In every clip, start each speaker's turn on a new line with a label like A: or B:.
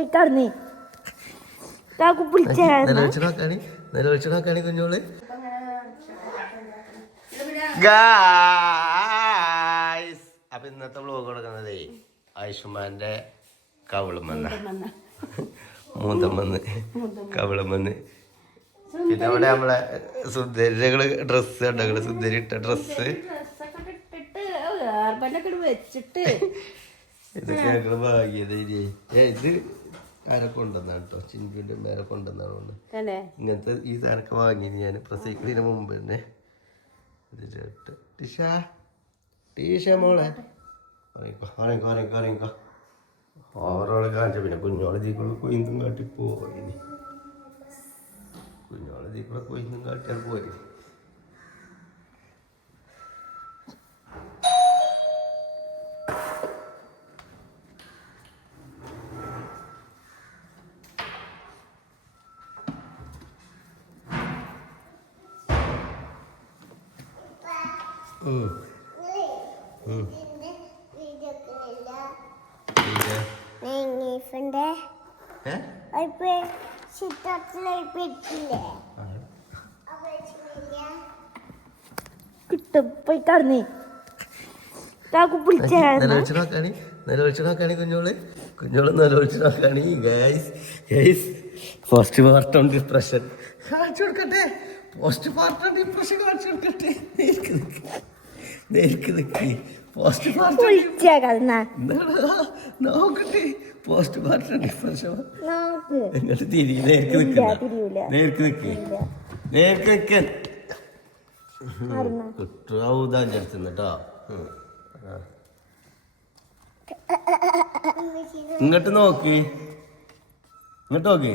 A: പോയി കടന്ന് കാക്കു പിടിച്ച.
B: നിലവിളിച്ച് നോക്കാണി നിലവിളിച്ച് നോക്കാണി കുഞ്ഞോൾ ഗായ്സ് അപ്പൊ ഇന്നത്തെ വ്ലോഗ് കൊടുക്കുന്നതേ ആയുഷ്മാന്റെ കവിളുമെന്ന. മൂന്തമ്മന്ന്. കവിളുമെന്ന്. പിന്നെ അവിടെ നമ്മളെ സുന്ദരികൾ ഡ്രസ്സ് ഉണ്ടെങ്കിൽ സുന്ദരി ഇട്ട ഡ്രസ്സ്
A: വെച്ചിട്ട്
B: ഇതൊക്കെ ഞങ്ങൾ ഭാഗ്യത ഇത് ആരെ കൊണ്ടുവന്നാണ് കേട്ടോ? ചിൻപിന്റെ മേലെ കൊണ്ടുവന്നാണ് ഇങ്ങനത്തെ ഈ സാധനമൊക്കെ വാങ്ങി ഞാൻ പ്രസവിക്കുന്നതിന് മുമ്പ് തന്നെ ഇതിലിട്ട്. ടീഷ? ടീഷ മോളെ. ഓവറോൾ കാണിച്ച. പിന്നെ കുഞ്ഞോളെ ജീപ്പുള്ള കൊയ്ന്തും കാട്ടി പോയി കുഞ്ഞോളെ ജീപ്പുള്ള കൊയ്ന്തും കാട്ടിയാൽ പോയി.
A: കിട്ടും. പോയി കടന്ന്
B: നിലവിളിച്ച് നോക്കാണി? നിലവിളിച്ച് നോക്കാണി കുഞ്ഞോൾ? കുഞ്ഞോൾ നിലവിളിച്ച് നോക്കാണി. Guys guys postpartum depression കാണിച്ചു കൊടുക്കട്ടെ. പോസ്റ്റ് പാർട്ടം ഡിപ്രഷൻ കാണിച്ചു കൊടുക്കട്ടെ. നേർക്ക് നിക്ക്. പോസ്റ്റ് പാർട്ടം
A: പൊളിച്ച കടന്ന
B: നോക്കട്ടെ. പോസ്റ്റ് പാർട്ടം ഡിപ്രഷൻ
A: നോക്ക്.
B: എന്നിട്ട് തിരി നേർക്ക് നിൽക്കുന്ന
A: തിരിയൂല.
B: നേർക്ക് നിക്ക്. നേർക്ക് നിൽക്കാൻ കിട്ടാവൂതാ ചേർത്തുന്ന കേട്ടോ. ഇങ്ങോട്ട് നോക്കി. ഇങ്ങോട്ട് നോക്ക്.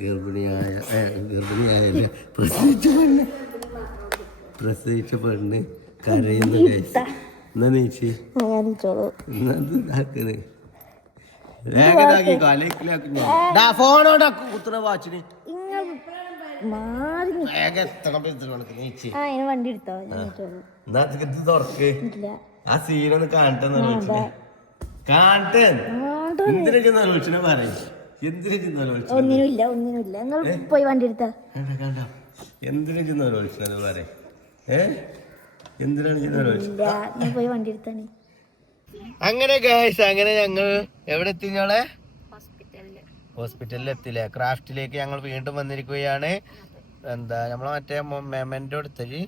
B: ഗർഭിണിയായ ഏ, ഗർഭിണിയായ പ്രസവിച്ചു പെണ്ണ് പ്രസവിച്ച പെണ്ണ് കരയുന്നു ഗൈസ്. എന്നാ നീച്ചി? ഇതാക്കണ്? വേഗതാക്കിക്കോ അല്ലെങ്കിൽ ഫോണോടാ കുത്തുന്ന വാച്ചിന്.
A: വണ്ടി എടുത്തോ?
B: തുറക്ക്. ആ സീനൊന്ന് കാണട്ടെ പറയും. എന്തിനാ ചെന്ന് വിളിച്ചു?
A: ഒന്നിനുമില്ല ഒന്നിനുമില്ല നിങ്ങൾ പോയി വണ്ടി എടുത്താ.
B: കണ്ട കണ്ട പറയും. ഏ? എന്തിനാണ്
A: പോയി വണ്ടി എടുത്താണ്.
B: അങ്ങനെ ഗൈസ് അങ്ങനെ ഞങ്ങൾ എവിടെ എത്തി ഞങ്ങളെ ഹോസ്പിറ്റലിൽ എത്തില്ലേ ക്രാഫ്റ്റിലേക്ക് ഞങ്ങൾ വീണ്ടും വന്നിരിക്കുകയാണ്. എന്താ നമ്മളെ മറ്റേ
C: മെമന്റോ എടുത്തത്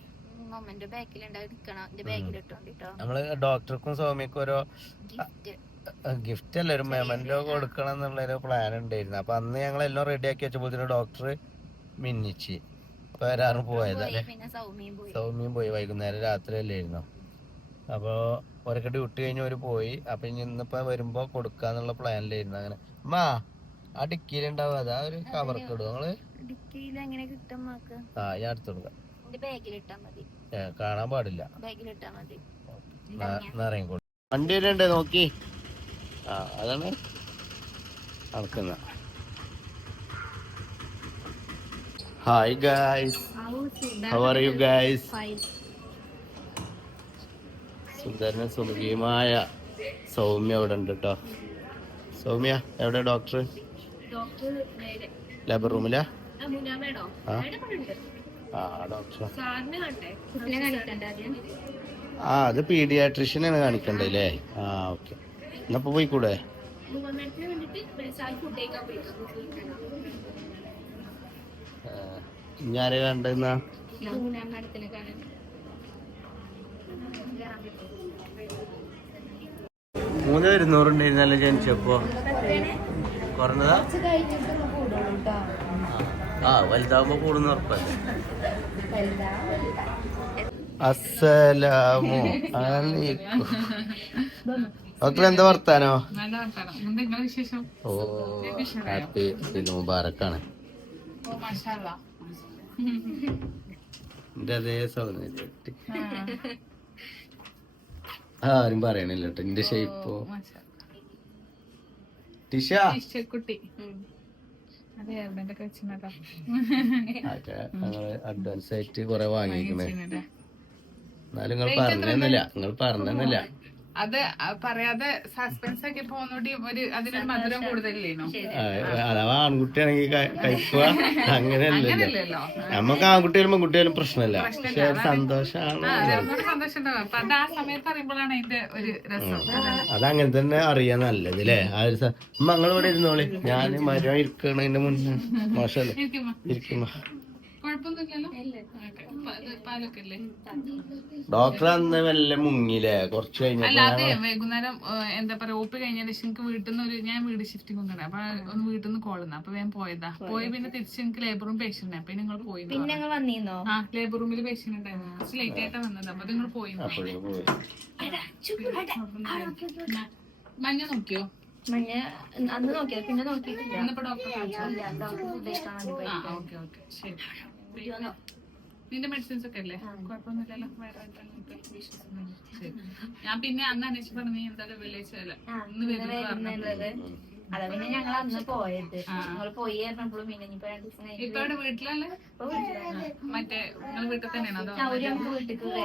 B: നമ്മൾ ഡോക്ടർക്കും സ്വാമിക്കും ഓരോ ഗിഫ്റ്റ്. അല്ല? ഒരു മെമന്റോ കൊടുക്കണം എന്നുള്ളൊരു പ്ലാൻ ഉണ്ടായിരുന്നു. അപ്പൊ അന്ന് ഞങ്ങൾ എല്ലാം റെഡി ആക്കി വെച്ചപ്പോൾ ഡോക്ടർ മിന്നിച്ച്. വരാറും പോയതല്ലേ
C: സൗമ്യം പോയി
B: വൈകുന്നേരം രാത്രി അല്ലായിരുന്നു അപ്പോൾ ഒരൊക്കെ ഡ്യൂട്ടി കഴിഞ്ഞ് ഒരു പോയി. അപ്പൊ ഇനി ഇന്നിപ്പോ വരുമ്പോ കൊടുക്കാന്നുള്ള പ്ലാനിലായിരുന്നു അങ്ങനെ. അമ്മാ ആ ഡിക്കിയിലുണ്ടാവും അതാ ഒരു കവർക്ക് ഇടും
C: മാക്ക്
B: ആ ഞാൻ അടുത്ത് കൊടുക്കാം.
C: എന്റെ ബാഗിൽ ഇട്ടാ മതി.
B: ഏ, കാണാൻ പാടില്ല. നിറയും വണ്ടി വരണ്ടേ നോക്കി? ആ അതാണ് നടക്കുന്ന hi guys how are you guys സുന്ദരനും സുമുഖിയുമായ സൗമ്യ അവിടെ ഉണ്ട് കേട്ടോ സൗമ്യ എവിടെ ഡോക്ടർ
C: ഡോക്ടർ
B: ലേബർ റൂമിലാ ആ ഡോക്ടർ
C: സാറിന് കണ്ടേ കുട്ടിനെ കാണിക്കണ്ട ആദ്യം?
B: ആ അത് പീഡിയാട്രിഷ്യനാണ് കാണിക്കണ്ടേ അല്ലേ ആ ഓക്കെ എന്നപ്പോ പോയിക്കൂടെ? ഞാരെ കണ്ടെന്ന?
C: മൂന്നാം
B: ഇരുന്നൂറുണ്ടായിരുന്നല്ലോ ജനിച്ചപ്പോ. കുറഞ്ഞതാ? ആ വലുതാവുമ്പോ കൂടുന്ന ഉറപ്പല്ലേ? അസ്സലാമു അലൈക്കും. എന്താ വർത്താനോ? ഓ ഹാപ്പി മുബാറക്കാണ്. എന്റെ അതേ സൗന്ദര്യം ആരും പറയണില്ല കേട്ടോ. എന്റെ ഷേപ്പോ ടിഷ.
D: കുട്ടി
B: അഡ്വാൻസ് ആയിട്ട് കൊറേ വാങ്ങിക്കണേ. എന്നാലും നിങ്ങൾ പറഞ്ഞെന്നില്ല. നിങ്ങൾ പറഞ്ഞെന്നില്ല.
D: അത് പറയാതെ സസ്പെൻസ് ഒക്കെ ഇപ്പൊ ഒരു അതിനൊരു മധുരം കൂടുതലില്ലേനോ?
B: അഥവാ ആൺകുട്ടിയാണെങ്കിൽ കഴിക്കുക അങ്ങനെയല്ലല്ലോ. നമുക്ക് ആൺകുട്ടിയാലും പെൺകുട്ടിയാലും പ്രശ്നമില്ല പക്ഷെ സന്തോഷമാണ്
D: അപ്പൊ അത് ആ സമയത്ത് അറിയുമ്പോഴാണ് അതിന്റെ ഒരു രസം.
B: അതങ്ങനെ തന്നെ അറിയാൻ നല്ലത് അല്ലേ ആ ഒരു നിങ്ങൾ ഇവിടെ ഇരുന്നോളി. ഞാൻ മരം ഇരിക്കണതിന്റെ മുന്നേ. മോശമല്ലേ
D: ഇരിക്കുമ്പോ
B: ഡോക്ടർ അന്ന് മെല്ലെ മുങ്ങില്ലേ കുറച്ച് കഴിഞ്ഞപ്പോ
D: അല്ലാതെ വൈകുന്നേരം എന്താ പറയാ ഓപ്പ് കഴിഞ്ഞ ശേഷം എനിക്ക് വീട്ടിൽ നിന്ന് ഒരു ഞാൻ വീട് ഷിഫ്റ്റിംഗ് കൊണ്ടുവരാം അപ്പൊ ഒന്ന് വീട്ടിൽ നിന്ന് കോളുന്ന അപ്പൊ ഞാൻ പോയതാ. പോയി പിന്നെ തിരിച്ച് എനിക്ക് ലേബർ റൂം പേഷ്യന്റ് അപ്പൊ നിങ്ങൾ പോയി.
A: പിന്നെ വന്നിരുന്നോ
D: ആ ലേബർ റൂമിൽ പേഷ്യന്റ് ഉണ്ടായിരുന്നു. കുറച്ച് ലേറ്റ് ആയിട്ടാ വന്നത്. അപ്പൊ നിങ്ങൾ പോയി. മഞ്ഞ നോക്കിയോ.
A: മഞ്ഞ അന്ന് നോക്കിയത് പിന്നെ നോക്കിയിട്ടില്ല. ഡോക്ടർ
D: നിന്റെ മെഡിസിൻസ് ഒക്കെ അല്ലേ? കുഴപ്പമൊന്നുമില്ലല്ലോ. ഞാൻ പിന്നെ അന്ന് അന്വേഷിച്ച് പറഞ്ഞു എന്തായാലും ഇന്ന് വരുന്നത്
A: അതാ പിന്നെ ഞങ്ങൾ അന്ന് പോയത്. ഞങ്ങൾ പോയി പറഞ്ഞപ്പോഴും പിന്നെ ഇനിയിപ്പോ രണ്ടു ദിവസം
D: ഇപ്പൊ ഇവിടെ വീട്ടിലല്ലേ
A: ഇപ്പൊ
D: മറ്റേ നിങ്ങൾ വീട്ടിൽ തന്നെയാണോ അതോ
A: ആ, ഒരു നമുക്ക് വീട്ടിലേക്ക്
B: കുറച്ച്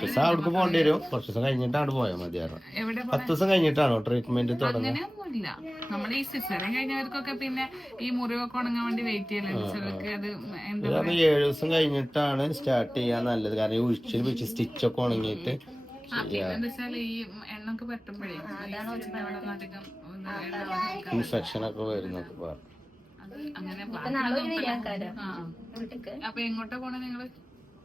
B: ദിവസം അവിടേക്ക് പോകേണ്ടി വരും. കുറച്ച് ദിവസം കഴിഞ്ഞിട്ടാണ് പോയാൽ മതിയായിരുന്നു
D: എവിടെ
B: പത്ത് ദിവസം കഴിഞ്ഞിട്ടാണോ ട്രീറ്റ്മെന്റ്
D: തുടങ്ങി ഈ സിസറിൻ കഴിഞ്ഞവർക്കൊക്കെ പിന്നെ ഈ മുറിവൊക്കെ ഉണങ്ങാൻ വേണ്ടി വെയിറ്റ് അത് എന്താ
B: ഏഴ് ദിവസം കഴിഞ്ഞിട്ടാണ് സ്റ്റാർട്ട് ചെയ്യാൻ നല്ലത്. കാരണം ഈ ഉഴിച്ചിൽ വെച്ച് സ്റ്റിച്ചൊക്കെ ഉണങ്ങിയിട്ട് ഇൻഫെക്ഷൻ ഒക്കെ വരുന്നൊക്കെ പറഞ്ഞു
A: വീട്ടിക്ക്?
D: അപ്പൊ എങ്ങോട്ടാ പോണേ നിങ്ങൾ?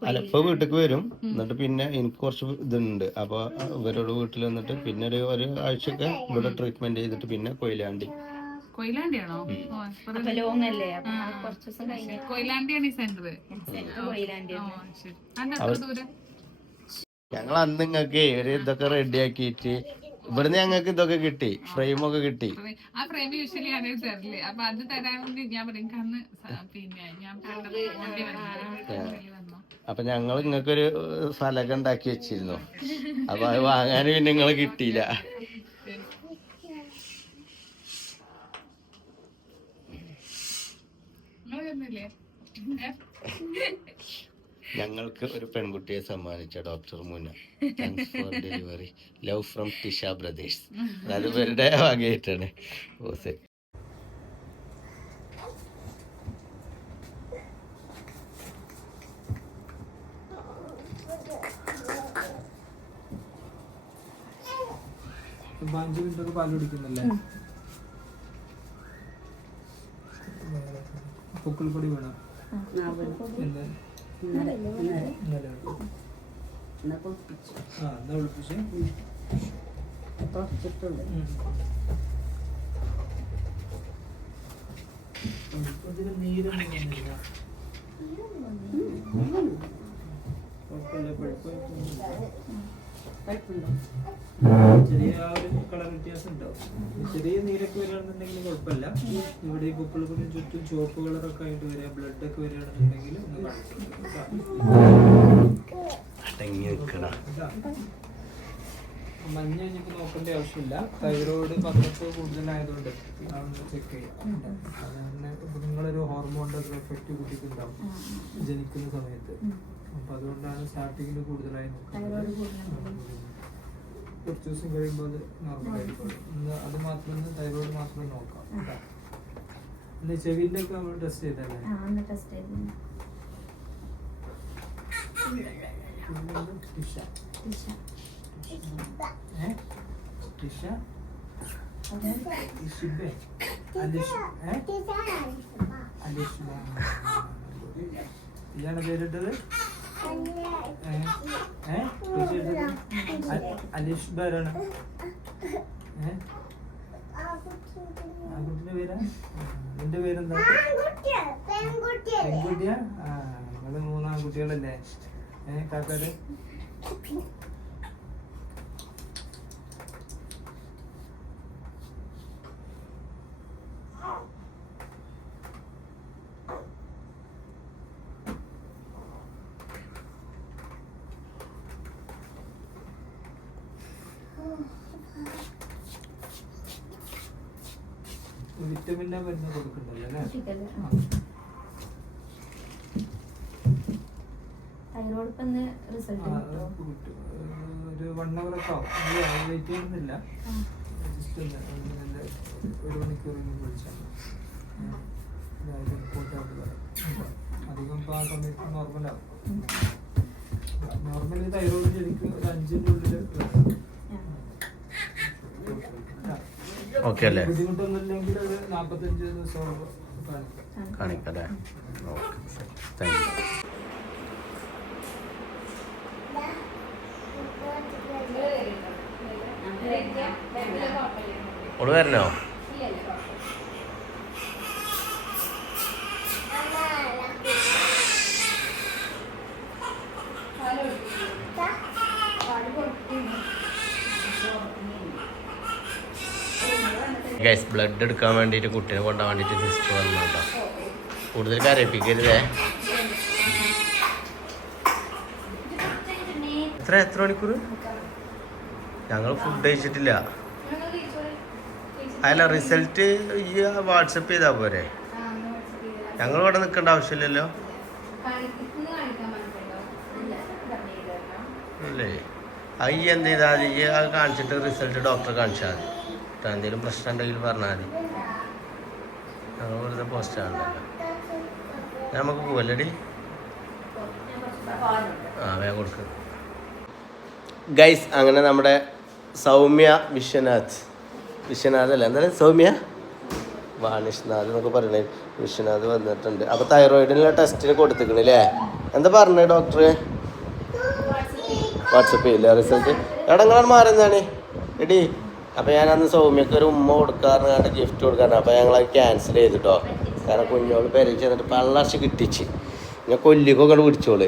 B: അല്ല ഇപ്പൊ വീട്ടിലേക്ക് വരും. എന്നിട്ട് പിന്നെ എനിക്ക് കുറച്ച് ഇതുണ്ട്. അപ്പൊ ഇവരോട് വീട്ടിൽ വന്നിട്ട് പിന്നെ ഒരു ഒരു ആഴ്ചയൊക്കെ ഇവിടെ ട്രീറ്റ്മെന്റ് ചെയ്തിട്ട് പിന്നെ കൊയിലാണ്ടി.
D: കൊയിലാണ്ടിയാണോ? ഓ, ഇപ്പൊ
A: അല്ലേ അപ്പൊ നാളെ കുറച്ച് ദിവസം കഴിഞ്ഞ്
D: കൊയിലാണ്ടിയാണ് ഈ സെന്റർ
A: പോയില്ലാണ്ട്
D: ഓ ശരി അതിന്റെ എത്ര ദൂരം
B: ഞങ്ങൾ അന്ന് നിങ്ങൾക്ക് ഒരു ഇതൊക്കെ റെഡി ആക്കിയിട്ട് ഇവിടുന്ന് ഞങ്ങൾക്ക് ഇതൊക്കെ കിട്ടി ഫ്രെയിമൊക്കെ കിട്ടി.
D: ആ ഫ്രെയിം യൂഷ്വലി തരില്ല അപ്പൊ അത് തരാൻ വേണ്ടി ഞാൻ പറയും. പിന്നെ
B: അപ്പൊ ഞങ്ങൾ നിങ്ങൾക്കൊരു ഫലകം ഉണ്ടാക്കി വെച്ചിരുന്നു. അപ്പൊ അത് വാങ്ങാൻ പിന്നെ നിങ്ങളെ കിട്ടിയില്ല.
D: നിങ്ങൾ തന്നില്ലേ? ഏ?
B: ഞങ്ങൾക്ക് ഒരു പെൺകുട്ടിയെ സമ്മാനിച്ച doctor Muna for delivery love from Tisha brothers അത് ഇവരുടെ വകയായിട്ടാണ് ഓ ശരി
E: ഇപ്പൊ അഞ്ച് മിനിറ്റ് ഒക്കെ പാൽ കുടിക്കുന്നില്ലേ പൊക്കിൾപ്പൊടി വേണം. ആ എന്നാ നീരൊന്നും വന്നില്ല. കുഴപ്പമില്ല, പഴുപ്പായിട്ടൊന്നുമില്ല. ചെറിയ ആ ഒരു കളർ വ്യത്യാസം ഉണ്ടാവും ചെറിയ നീരൊക്കെ വരികയാണെന്നുണ്ടെങ്കിൽ കുഴപ്പമില്ല. ഇവിടെ ഈ ചുറ്റും ചുവപ്പ് കളറൊക്കെ ആയിട്ട് വരിക ബ്ലഡ് ഒക്കെ വരികയാണെന്നുണ്ടെങ്കിൽ ഒന്ന്
B: കാണിക്കും
E: മഞ്ഞ നോക്കേണ്ട ആവശ്യമില്ല. തൈറോയിഡ് പന്ത്രണ്ട് കൂടുതലായതുകൊണ്ട് അതൊന്ന് ചെക്ക് ചെയ്യാം. അതന്നെ ഇപ്പൊ നിങ്ങളൊരു ഹോർമോണിന്റെ എഫക്റ്റ് കുട്ടിക്കുണ്ടാവും ജനിക്കുന്ന സമയത്ത്. അപ്പൊ അതുകൊണ്ടാണ് സ്റ്റാർട്ടിങ്ങിൽ കൂടുതലായി കുറച്ച് ദിവസം കഴിയുമ്പോൾ അത് നോർമലായിരിക്കും അത് മാത്രം തൈറോയിഡ് മാത്രം നോക്കാം. ഇന്ന് ചെവിന്റെ ഒക്കെ നമ്മൾ ടെസ്റ്റ് ചെയ്തല്ലേ
A: ആ ഒന്ന് ടെസ്റ്റ് ചെയ്തു
E: ടിഷ. ടിഷ. ഇഷിബെ അലിഷ് ഏ? അലിഷ്ബ ഇതാണ് പേരിട്ടത്? ഏ? ഏ? ടിഷ ഇട്ടത് അ- അലിഷ്ബ ആരാണ്? ഏ? ആ കുട്ടിന്റെ പേരാ? നിന്റെ പേരെന്താ? പെൺകുട്ടിയാ? ആ നിങ്ങൾ മൂന്നാം കുട്ടികളല്ലേ ഏ കാക്കാര് വിറ്റമിന്റെ മരുന്ന് കൊടുക്കണ്ടല്ലോ അല്ലേ?
A: തൈറോയ്ഡ് ഇപ്പൊ റിസൾട്ട്.
E: ഒരു വൺ അവർ ഒക്കെ ആവും. വെയിറ്റ് ചെയ്യുന്നില്ല. ജസ്റ്റ് ഒന്ന് ഒന്ന് നല്ല ഒരു മണിക്കൂർ വിളിച്ചാൽ റിപ്പോർട്ട് ആയിട്ട് പറയാം. അധികം ഇപ്പോൾ ആ സമയത്ത് നോർമലാവും നോർമലി തൈറോയിഡ് ശരിക്കും ഒരു അഞ്ചിന്റെ ഉള്ളിൽ
B: ഓക്കെ അല്ലേ?
E: ബുദ്ധിമുട്ടൊന്നും ഇല്ലെങ്കിൽ ഒരു നാൽപ്പത്തഞ്ച് ദിവസം കാണിക്കാം
B: കാണിക്കാം അല്ലേ? ഓക്കെ താങ്ക് യു ഓൾ വരണോ? ഗൈസ് ബ്ലഡ് എടുക്കാൻ വേണ്ടിയിട്ട് കുട്ടീനെ കൊണ്ടാൻ വേണ്ടിയിട്ട് സിസ്റ്റർ വന്നു കേട്ടോ കൂടുതൽ കരയിപ്പിക്കരുതേ. എത്ര എത്ര മണിക്കൂർ? ഞങ്ങൾ ഫുഡ് കഴിച്ചിട്ടില്ല. അല്ല റിസൾട്ട് ഈ വാട്സപ്പ് ചെയ്താൽ പോരെ? ഞങ്ങൾ ഇവിടെ നിൽക്കേണ്ട ആവശ്യമില്ലല്ലോ. അല്ലേ അത് എന്ത് ചെയ്താൽ അത് കാണിച്ചിട്ട് റിസൾട്ട് ഡോക്ടറെ കാണിച്ചാൽ മതി. കേട്ടോ എന്തെങ്കിലും പ്രശ്നം ഉണ്ടെങ്കിൽ പറഞ്ഞാൽ മതി ഞങ്ങൾ വെറുതെ പോസ്റ്റ് ആണല്ലോ നമുക്ക് പോവല്ലടി? ആ വേഗം കൊടുക്ക്. ഗൈസ് അങ്ങനെ നമ്മുടെ സൗമ്യ വിശ്വനാഥ്. വിശ്വനാഥ് അല്ല? എന്താണ് സൗമ്യ? വാണിഷ്നാഥ് എന്നൊക്കെ പറയണേ. വിശ്വനാഥ് വന്നിട്ടുണ്ട്. അപ്പോൾ തൈറോയിഡിനുള്ള ടെസ്റ്റിന് കൊടുത്തിക്കണില്ലേ എന്താ പറഞ്ഞേ ഡോക്ടർ വാട്സപ്പ് ചെയ്യില്ല റിസൾട്ട് എടങ്ങളാണ് മാറുന്നതാണ് എടി അപ്പോൾ ഞാൻ അന്ന് സൗമ്യക്ക് ഒരു ഉമ്മ കൊടുക്കാറുണ്ട് ഗിഫ്റ്റ് കൊടുക്കാറുണ്ട് അപ്പോൾ ഞങ്ങൾ അത് ക്യാൻസൽ ചെയ്തിട്ടോ. കാരണം കുഞ്ഞോൾ പെരച്ച് ചെന്നിട്ട് പള്ളർച്ച കിട്ടിച്ച്. ഞാൻ കൊല്ലിക്കൊക്കെ പിടിച്ചോൾ.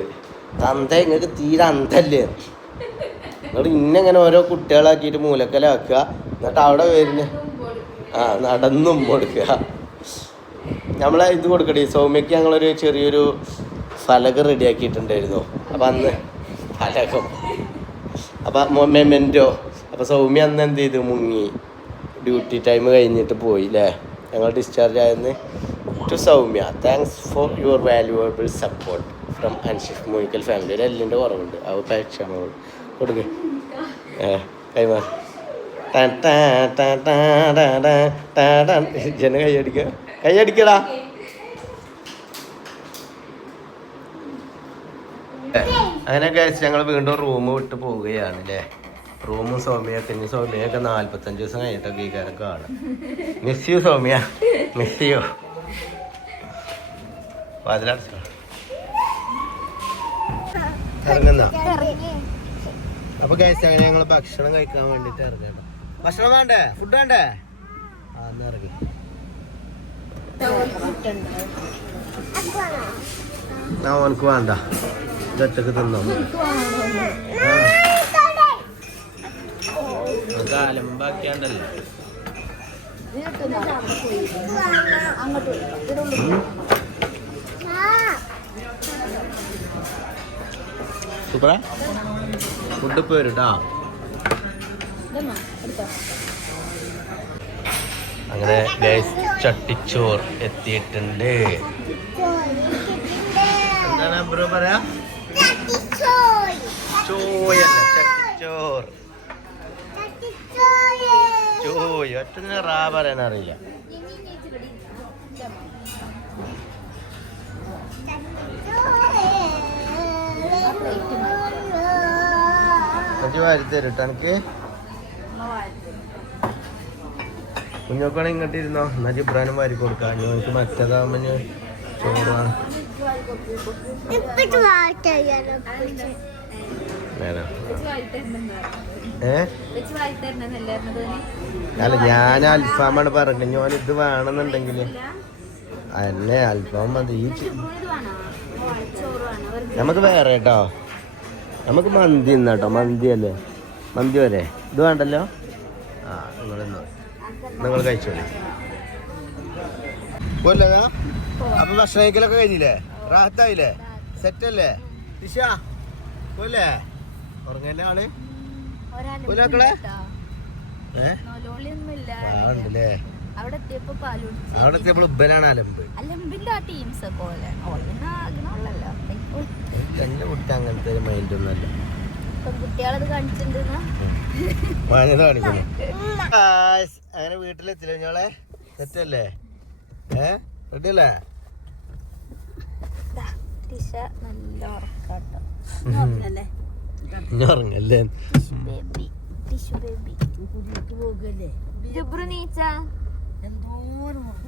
B: തന്ത ഇങ്ങക്ക് തീരെ അന്തല്ലേ. നിങ്ങൾ ഇന്നെങ്ങനെ ഓരോ കുട്ടികളാക്കിയിട്ട് മൂലക്കലാക്കുക. എന്നിട്ട് അവിടെ വരുന്ന ആ നടന്നും കൊടുക്കുക. നമ്മളെ ഇത് കൊടുക്കട്ടെ സൗമ്യക്ക് ഞങ്ങളൊരു ചെറിയൊരു ഫലകം റെഡിയാക്കിയിട്ടുണ്ടായിരുന്നു. അപ്പം അന്ന് ഫലകം അപ്പം മെമെന്റോ അപ്പോൾ സൗമ്യ അന്ന് എന്ത് ചെയ്തു? മുങ്ങി. ഡ്യൂട്ടി ടൈം കഴിഞ്ഞിട്ട് പോയി അല്ലേ ഞങ്ങൾ ഡിസ്ചാർജ് ആയെന്ന്. To Soumya. Thanks for your valuable support from Anshif Muyikkal family ഒരു എല്ലിന്റെ കുറവുണ്ട്. അവ പരീക്ഷ കൊടുക്ക്. ജന കൈയടിക്ക കൈയടിക്കടാ അങ്ങനെ കഴിച്ച് ഞങ്ങൾ വീണ്ടും റൂം വിട്ട് പോവുകയാണ് അല്ലേ റൂമും സൗമ്യൊക്കെ ഇനി സൗമ്യൊക്കെ നാല്പത്തഞ്ച് ദിവസം കഴിഞ്ഞിട്ടൊക്കെ ഈ കാര്യം കാണാം miss you Soumya. Miss you വാതിലടച്ചോ. ഇറങ്ങുന്ന? അപ്പൊ ഗൈസ് അങ്ങനെ ഞങ്ങൾ ഭക്ഷണം കഴിക്കാൻ വേണ്ടിട്ട് ഇറങ്ങണം ഭക്ഷണം വേണ്ടേ? ഫുഡ് വേണ്ടേ? ആ എന്നാ ഇറങ്ങി. ആ ഓനക്ക് വേണ്ട. ഇതൊറ്റക്ക് തിന്നോ? സൂപ്പറാ? ഫുഡ് ഇപ്പൊ വരും ട്ടാ. അങ്ങനെ ചട്ടിച്ചോർ എത്തിയിട്ടുണ്ട്. എന്താണ് ബ്രോ പറയാ? ചോയല്ല ചട്ടിച്ചോർ ചോയ് ഒറ്റ റാ പറയാൻ അറിയില്ല. മറ്റു വാരി തരും ട്ടോ എനിക്ക് കുഞ്ഞോക്കാണ് ഇങ്ങോട്ട് ഇരുന്നോ എന്നാ ജിബ്രാനും വാരി കൊടുക്കാം. ഇനി എനിക്ക് മറ്റേതാവുമ്പോ ഇനി ചോറാണ്
F: ഇപ്പിട്ട്
B: അല്ല ഞാൻ അൽഫാമാണ് പറഞ്ഞത്. ഞാൻ ഇത് വേണമെന്നുണ്ടെങ്കിൽ അല്ലേ അൽഫാം മതി.
C: വെറുതെ
B: നമുക്ക് വേറെ കേട്ടോ. നമുക്ക് മന്തി ഇന്ന് കേട്ടോ. മന്തി അല്ലേ? മന്തി വരെ ഇത് വേണ്ടല്ലോ? ആ നിങ്ങൾ നിങ്ങൾ കഴിച്ചോളൂ പോലതാ അപ്പൊ ഭക്ഷണം കഴിക്കലൊക്കെ കഴിഞ്ഞില്ലേ? റാഹത്തായില്ലേ? സെറ്റല്ലേ? ദിശ പോലെ ഉറങ്ങല്ലേ ആൾ? ഉണ്ടല്ലേ
C: അവിടെ
B: എത്തിയപ്പോൾ അലമ്പ്.
C: അലമ്പിന്റെ ആ ടീംസ് പോലെ. ഓളിന് ആകണമല്ലോ
B: എന്റെ കുട്ടി അങ്ങനത്തെ ഒരു മൈൻഡ് ഒന്നല്ല അങ്ങനെ വീട്ടിലെത്തില്ല ഞങ്ങളെ തെറ്റല്ലേ? ഏ? റെഡി
C: അല്ലേ നല്ല ഉറക്കാട്ടോ.
B: ഇനി ഉറങ്ങല്ലേ
C: ബേബി ടിഷു ബേബി ജുബ്രു നീച്ച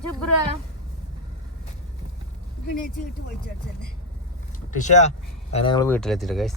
C: ജുബ്ര
B: ടിഷ അങ്ങനെ ഞങ്ങൾ വീട്ടിലെത്തിയിട്ട് ഗൈസ്